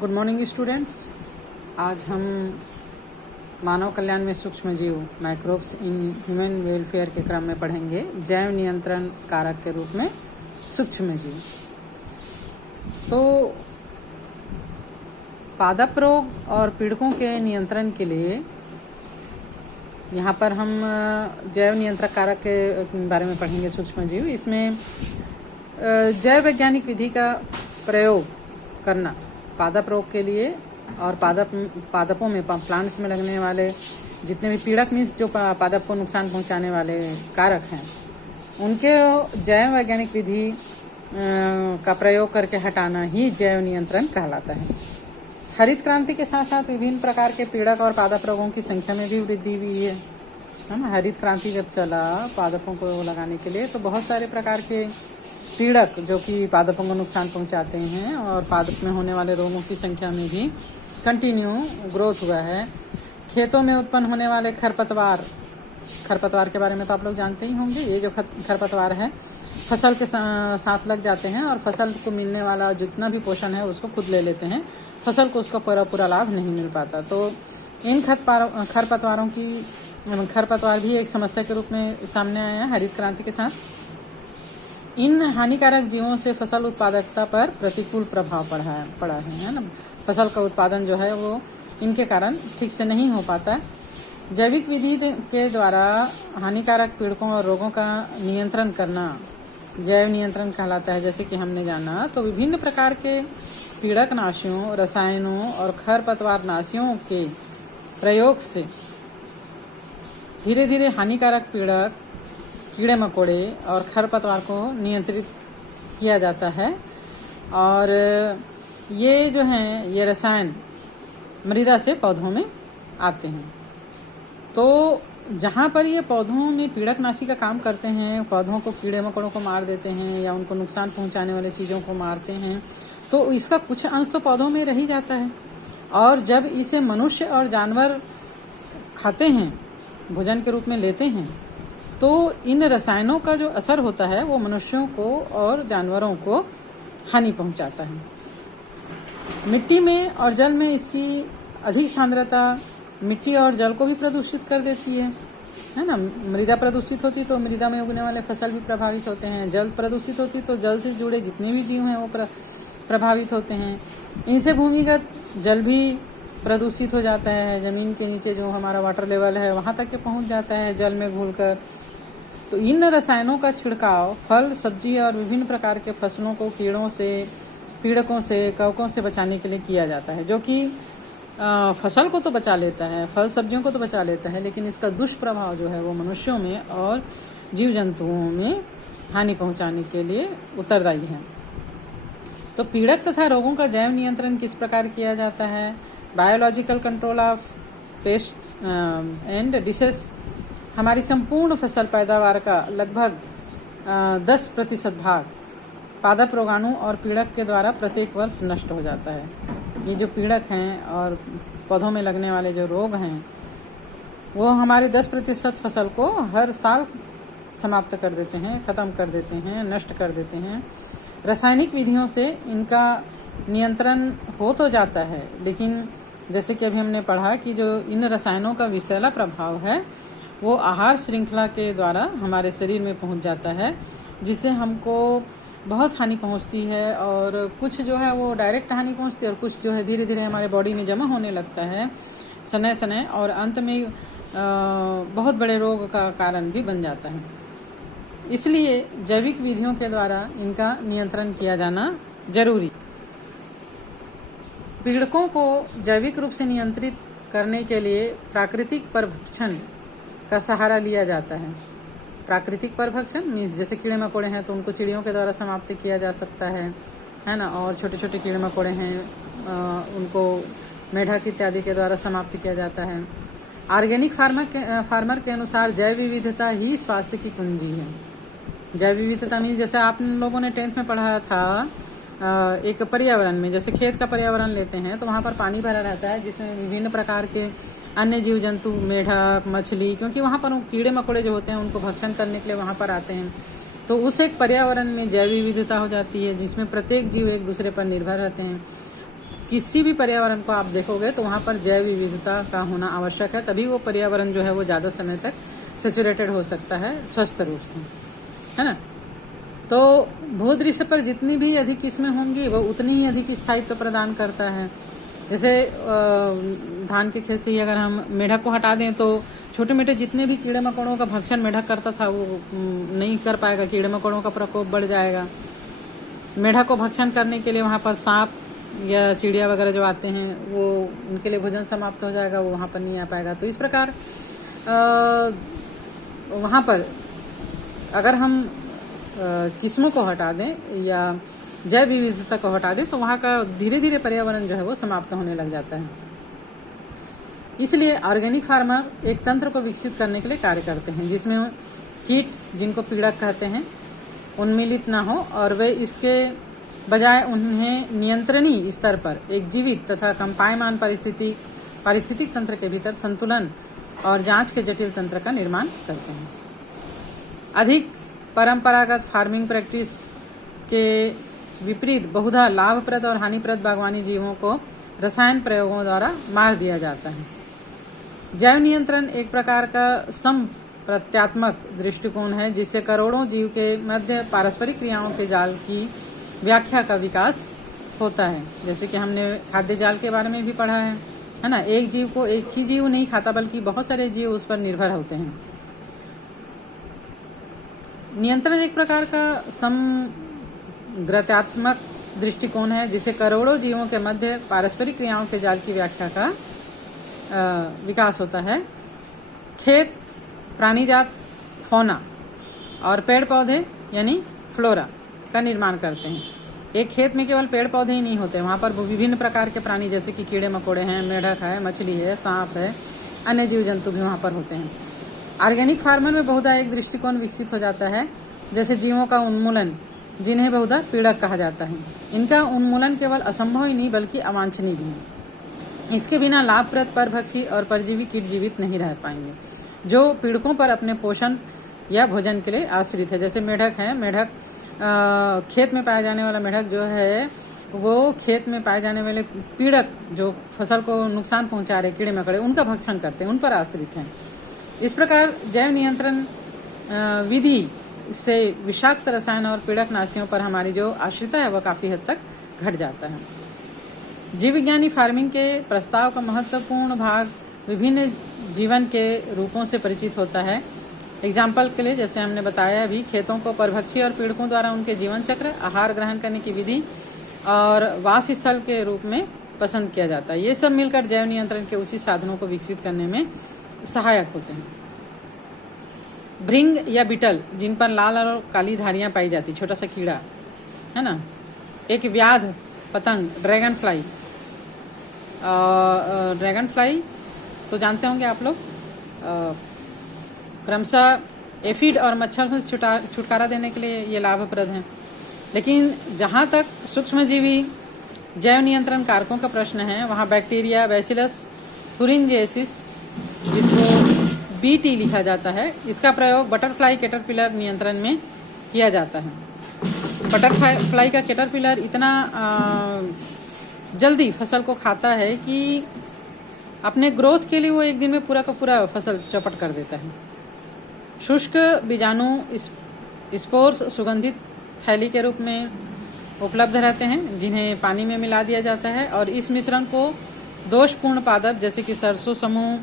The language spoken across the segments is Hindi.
Good morning students. आज हम मानव कल्याण में सूक्ष्म जीव माइक्रोब्स इन ह्यूमन वेलफेयर के क्रम में पढ़ेंगे जैव नियंत्रण कारक के रूप में सूक्ष्म जीव। तो पादप रोग और पीड़कों के नियंत्रण के लिए यहाँ पर हम जैव नियंत्रण कारक के बारे में पढ़ेंगे सूक्ष्म जीव। इसमें जैव वैज्ञानिक विधि का प्रयोग करना पादप रोग के लिए और पादपों में प्लांट्स में लगने वाले जितने भी पीड़क मीन्स जो पादप को नुकसान पहुंचाने वाले कारक हैं उनके जैव वैज्ञानिक विधि का प्रयोग करके हटाना ही जैव नियंत्रण कहलाता है। हरित क्रांति के साथ साथ विभिन्न प्रकार के पीड़क और पादप रोगों की संख्या में भी वृद्धि हुई है ना। हरित क्रांति जब चला पादपों को लगाने के लिए तो बहुत सारे प्रकार के पीड़क जो कि पादपों को नुकसान पहुंचाते हैं और पादप में होने वाले रोगों की संख्या में भी कंटिन्यू ग्रोथ हुआ है। खेतों में उत्पन्न होने वाले खरपतवार के बारे में तो आप लोग जानते ही होंगे। ये जो खरपतवार है फसल के साथ लग जाते हैं और फसल को मिलने वाला जितना भी पोषण है उसको खुद ले लेते हैं, फसल को उसका पूरा लाभ नहीं मिल पाता। तो इन खरपतवार भी एक समस्या के रूप में सामने आया है हरित क्रांति के साथ। इन हानिकारक जीवों से फसल उत्पादकता पर प्रतिकूल प्रभाव पड़ा है ना। फसल का उत्पादन जो है वो इनके कारण ठीक से नहीं हो पाता। जैविक विधि के द्वारा हानिकारक पीड़कों और रोगों का नियंत्रण करना जैव नियंत्रण कहलाता है। जैसे कि हमने जाना तो विभिन्न प्रकार के पीड़क नाशियों, रसायनों और खरपतवार नाशियों के प्रयोग से धीरे धीरे हानिकारक पीड़क, कीड़े मकोड़े और खरपतवार को नियंत्रित किया जाता है। और ये जो हैं ये रसायन मृदा से पौधों में आते हैं। तो जहाँ पर ये पौधों में पीड़कनाशी का काम करते हैं, पौधों को कीड़े मकोड़ों को मार देते हैं या उनको नुकसान पहुंचाने वाले चीज़ों को मारते हैं, तो इसका कुछ अंश तो पौधों में रह ही जाता है। और जब इसे मनुष्य और जानवर खाते हैं, भोजन के रूप में लेते हैं, तो इन रसायनों का जो असर होता है वो मनुष्यों को और जानवरों को हानि पहुंचाता है। मिट्टी में और जल में इसकी अधिक सांद्रता मिट्टी और जल को भी प्रदूषित कर देती है ना। मृदा प्रदूषित होती तो मृदा में उगने वाले फसल भी प्रभावित होते हैं। जल प्रदूषित होती तो जल से जुड़े जितने भी जीव हैं वो प्रभावित होते हैं। इनसे भूमिगत जल भी प्रदूषित हो जाता है। जमीन के नीचे जो हमारा वाटर लेवल है वहां तक के पहुंच जाता है जल में घुलकर। तो इन रसायनों का छिड़काव फल, सब्जी और विभिन्न प्रकार के फसलों को कीड़ों से, पीड़कों से, कवकों से बचाने के लिए किया जाता है, जो कि फसल को तो बचा लेता है, फल सब्जियों को तो बचा लेता है, लेकिन इसका दुष्प्रभाव जो है वो मनुष्यों में और जीव जंतुओं में हानि पहुंचाने के लिए उत्तरदायी है। तो पीड़क तथा रोगों का जैव नियंत्रण किस प्रकार किया जाता है? Biological control of paste and disease हमारी संपूर्ण फसल पैदावार का लगभग 10% भाग पादप रोगाणु और पीड़क के द्वारा प्रत्येक वर्ष नष्ट हो जाता है। ये जो पीड़क हैं और पौधों में लगने वाले जो रोग हैं वो हमारे 10% फसल को हर साल समाप्त कर देते हैं, खत्म कर देते हैं, नष्ट कर देते हैं। रासायनिक विधियों से इनका नियंत्रण हो तो जाता है, लेकिन जैसे कि अभी हमने पढ़ा कि जो इन रसायनों का विषैला प्रभाव है वो आहार श्रृंखला के द्वारा हमारे शरीर में पहुंच जाता है, जिससे हमको बहुत हानि पहुंचती है। और कुछ जो है वो डायरेक्ट हानि पहुंचती है और कुछ जो है धीरे धीरे हमारे बॉडी में जमा होने लगता है सने और अंत में बहुत बड़े रोग का कारण भी बन जाता है। इसलिए जैविक विधियों के द्वारा इनका नियंत्रण किया जाना जरूरी। पीड़कों को जैविक रूप से नियंत्रित करने के लिए प्राकृतिक परभक्षण का सहारा लिया जाता है। प्राकृतिक परभक्षण मीन्स जैसे कीड़े मकोड़े हैं तो उनको चिड़ियों के द्वारा समाप्त किया जा सकता है ना। और छोटे छोटे कीड़े मकोड़े हैं उनको मेढक इत्यादि के द्वारा समाप्त किया जाता है। ऑर्गेनिक फार्मर के अनुसार जैव विविधता ही स्वास्थ्य की कुंजी है। जैव विविधता मीन्स जैसे आप लोगों ने 10th में पढ़ा था एक पर्यावरण में, जैसे खेत का पर्यावरण लेते हैं तो वहाँ पर पानी भरा रहता है जिसमें विभिन्न प्रकार के अन्य जीव जंतु, मेढक, मछली, क्योंकि वहाँ पर कीड़े मकोड़े जो होते हैं उनको भक्षण करने के लिए वहाँ पर आते हैं। तो उस एक पर्यावरण में जैव विविधता हो जाती है जिसमें प्रत्येक जीव एक दूसरे पर निर्भर रहते हैं। किसी भी पर्यावरण को आप देखोगे तो वहाँ पर जैव विविधता का होना आवश्यक है, तभी वो पर्यावरण जो है वो ज़्यादा समय तक सेचुरेटेड हो सकता है स्वस्थ रूप से, है ना। तो भूदृश्य पर जितनी भी अधिक किस्में होंगी वो उतनी ही अधिक स्थायित्व प्रदान करता है। जैसे धान के खेत से ही अगर हम मेढक को हटा दें तो छोटे मोटे जितने भी कीड़े मकोड़ों का भक्षण मेढक करता था वो नहीं कर पाएगा, कीड़े मकोड़ों का प्रकोप बढ़ जाएगा। मेढक को भक्षण करने के लिए वहाँ पर सांप या चिड़िया वगैरह जो आते हैं वो उनके लिए भोजन समाप्त हो जाएगा, वो वहाँ पर नहीं आ पाएगा। तो इस प्रकार वहाँ पर अगर हम किस्मों को हटा दें या जैव विविधता को हटा दें तो वहाँ का धीरे धीरे पर्यावरण जो है वो समाप्त होने लग जाता है। इसलिए ऑर्गेनिक फार्मर एक तंत्र को विकसित करने के लिए कार्य करते हैं जिसमें कीट, जिनको पीड़क कहते हैं, उन्मिलित न हो और वे इसके बजाय उन्हें नियंत्रणीय स्तर पर एक जीवित तथा कंपायमान पारिस्थितिक तंत्र के भीतर संतुलन और जांच के जटिल तंत्र का निर्माण करते हैं। अधिक परंपरागत फार्मिंग प्रैक्टिस के विपरीत बहुधा लाभप्रद और हानिप्रद बागवानी जीवों को रसायन प्रयोगों द्वारा मार दिया जाता है। जैव नियंत्रण एक प्रकार का समप्रत्यात्मक दृष्टिकोण है जिससे करोड़ों जीव के मध्य पारस्परिक क्रियाओं के जाल की व्याख्या का विकास होता है। जैसे कि हमने खाद्य जाल के बारे में भी पढ़ा है ना। एक जीव को एक ही जीव नहीं खाता बल्कि बहुत सारे जीव उस पर निर्भर होते हैं। नियंत्रण एक प्रकार का समग्रतात्मक दृष्टिकोण है जिसे करोड़ों जीवों के मध्य पारस्परिक क्रियाओं के जाल की व्याख्या का विकास होता है। खेत प्राणीजात फौना और पेड़ पौधे यानी फ्लोरा का निर्माण करते हैं। एक खेत में केवल पेड़ पौधे ही नहीं होते, वहाँ पर विभिन्न प्रकार के प्राणी जैसे कि कीड़े मकोड़े हैं, मेढक है, मछली है, सांप है, अन्य जीव जंतु भी वहाँ पर होते हैं। ऑर्गेनिक फार्मर में बहुधा एक दृष्टिकोण विकसित हो जाता है जैसे जीवों का उन्मूलन, जिन्हें बहुधा पीड़क कहा जाता है। इनका उन्मूलन केवल असंभव ही नहीं बल्कि अवांछनीय भी है। इसके बिना लाभप्रद परभक्षी और परजीवी कीट जीवित नहीं रह पाएंगे जो पीड़कों पर अपने पोषण या भोजन के लिए आश्रित है। जैसे मेढक है, मेढक खेत में पाया जाने वाला मेढक जो है वो खेत में पाए जाने वाले पीड़क जो फसल को नुकसान पहुंचा रहे कीड़े मकोड़े उनका भक्षण करते हैं, उन पर आश्रित हैं। इस प्रकार जैव नियंत्रण विधि से विषाक्त रसायन और पीड़क नाशियों पर हमारी जो आश्रिता है वह काफी हद तक घट जाता है। जीव विज्ञानी फार्मिंग के प्रस्ताव का महत्वपूर्ण भाग विभिन्न जीवन के रूपों से परिचित होता है। एग्जाम्पल के लिए जैसे हमने बताया अभी, खेतों को परभक्षी और पीड़कों द्वारा उनके जीवन चक्र, आहार ग्रहण करने की विधि और वास स्थल के रूप में पसंद किया जाता है। ये सब मिलकर जैव नियंत्रण के उचित साधनों को विकसित करने में सहायक होते हैं। भृंग या बिटल, जिन पर लाल और काली धारियां पाई जाती, छोटा सा कीड़ा है ना। एक व्याध पतंग ड्रैगन फ्लाई, ड्रैगन फ्लाई तो जानते होंगे आप लोग, क्रमशः एफिड और मच्छर से छुटकारा देने के लिए ये लाभप्रद हैं। लेकिन जहां तक सूक्ष्मजीवी जैव नियंत्रण कारकों का प्रश्न है वहां बैक्टीरिया बैसिलस thuringiensis, जिसको BT लिखा जाता है, इसका प्रयोग बटरफ्लाई कैटरपिलर नियंत्रण में किया जाता है। बटरफ्लाई का कैटरपिलर इतना जल्दी फसल को खाता है कि अपने ग्रोथ के लिए वो एक दिन में पूरा का पूरा फसल चौपट कर देता है। शुष्क बीजाणु स्पोर्स सुगंधित थैली के रूप में उपलब्ध रहते हैं जिन्हें पानी में मिला दिया जाता है और इस मिश्रण को दोषपूर्ण पादप जैसे कि सरसों समूह,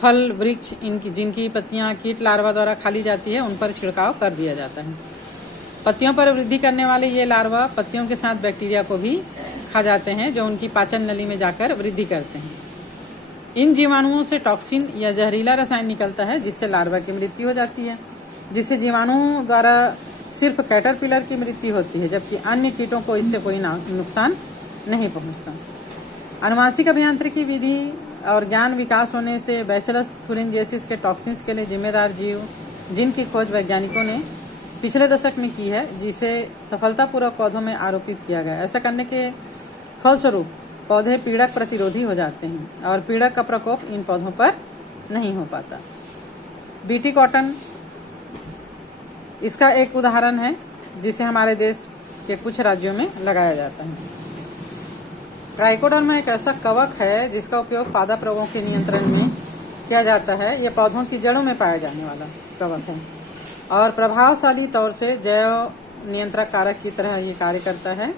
फल वृक्ष इनकी जिनकी पत्तियां कीट लार्वा द्वारा खा ली जाती है उन पर छिड़काव कर दिया जाता है। पत्तियों पर वृद्धि करने वाले ये लार्वा पत्तियों के साथ बैक्टीरिया को भी खा जाते हैं जो उनकी पाचन नली में जाकर वृद्धि करते हैं। इन जीवाणुओं से टॉक्सिन या जहरीला रसायन निकलता है जिससे लार्वा की मृत्यु हो जाती है, जिससे जीवाणुओं द्वारा सिर्फ कैटरपिलर की मृत्यु होती है जबकि अन्य कीटों को इससे कोई नुकसान नहीं पहुंचता। आनुवांशिक अभियांत्रिकी विधि और ज्ञान विकास होने से बैसिलस thuringiensis के टॉक्सिन्स के लिए जिम्मेदार जीव जिनकी खोज वैज्ञानिकों ने पिछले दशक में की है, जिसे सफलतापूर्वक पौधों में आरोपित किया गया। ऐसा करने के फलस्वरूप पौधे पीड़क प्रतिरोधी हो जाते हैं और पीड़क का प्रकोप इन पौधों पर नहीं हो पाता। BT कॉटन इसका एक उदाहरण है जिसे हमारे देश के कुछ राज्यों में लगाया जाता है। ट्राइकोडर्मा एक ऐसा कवक है जिसका उपयोग पादप रोगों के नियंत्रण में किया जाता है। ये पौधों की जड़ों में पाया जाने वाला कवक है और प्रभावशाली तौर से जैव नियंत्रण कारक की तरह ये कार्य करता है।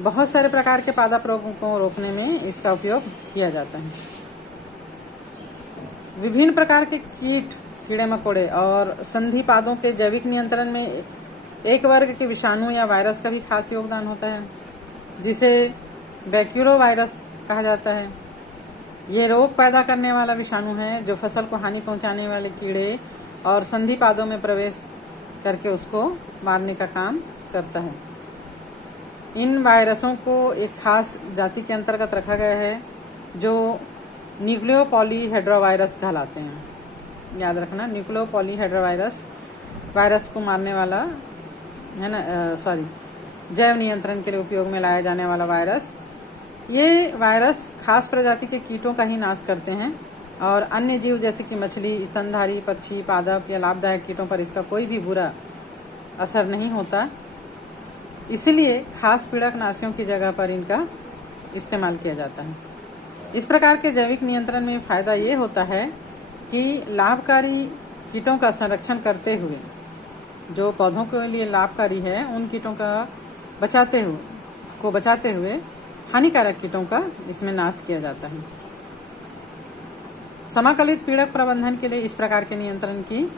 बहुत सारे प्रकार के पादप रोगों को रोकने में इसका उपयोग किया जाता है। विभिन्न प्रकार के कीट, कीड़े मकोड़े और संधि पादों के जैविक नियंत्रण में एक वर्ग के विषाणु या वायरस का भी खास योगदान होता है, जिसे बैक्यूरो वायरस कहा जाता है। ये रोग पैदा करने वाला विषाणु है जो फसल को हानि पहुंचाने वाले कीड़े और संधि पादों में प्रवेश करके उसको मारने का काम करता है। इन वायरसों को एक खास जाति के अंतर्गत रखा गया है जो न्यूक्लियोपॉलीहेड्रोवायरस कहलाते हैं। याद रखना, न्यूक्लियोपॉलीहेड्रोवायरस वायरस को मारने वाला है ना, जैव नियंत्रण के लिए उपयोग में लाया जाने वाला वायरस। ये वायरस खास प्रजाति के कीटों का ही नाश करते हैं और अन्य जीव जैसे कि मछली, स्तनधारी पक्षी, पादप या लाभदायक कीटों पर इसका कोई भी बुरा असर नहीं होता। इसलिए खास पीड़कनाशियों की जगह पर इनका इस्तेमाल किया जाता है। इस प्रकार के जैविक नियंत्रण में फायदा ये होता है कि लाभकारी कीटों का संरक्षण करते हुए, जो पौधों के लिए लाभकारी है उन कीटों का बचाते हुए हानिकारक कीटों का इसमें नाश किया जाता है। समाकलित पीड़क प्रबंधन के लिए इस प्रकार के नियंत्रण की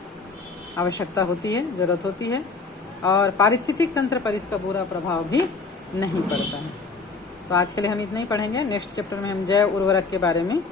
आवश्यकता होती है, जरूरत होती है और पारिस्थितिक तंत्र पर इसका बुरा प्रभाव भी नहीं पड़ता है। तो आज के लिए हम इतना ही पढ़ेंगे। नेक्स्ट चैप्टर में हम जैव उर्वरक के बारे में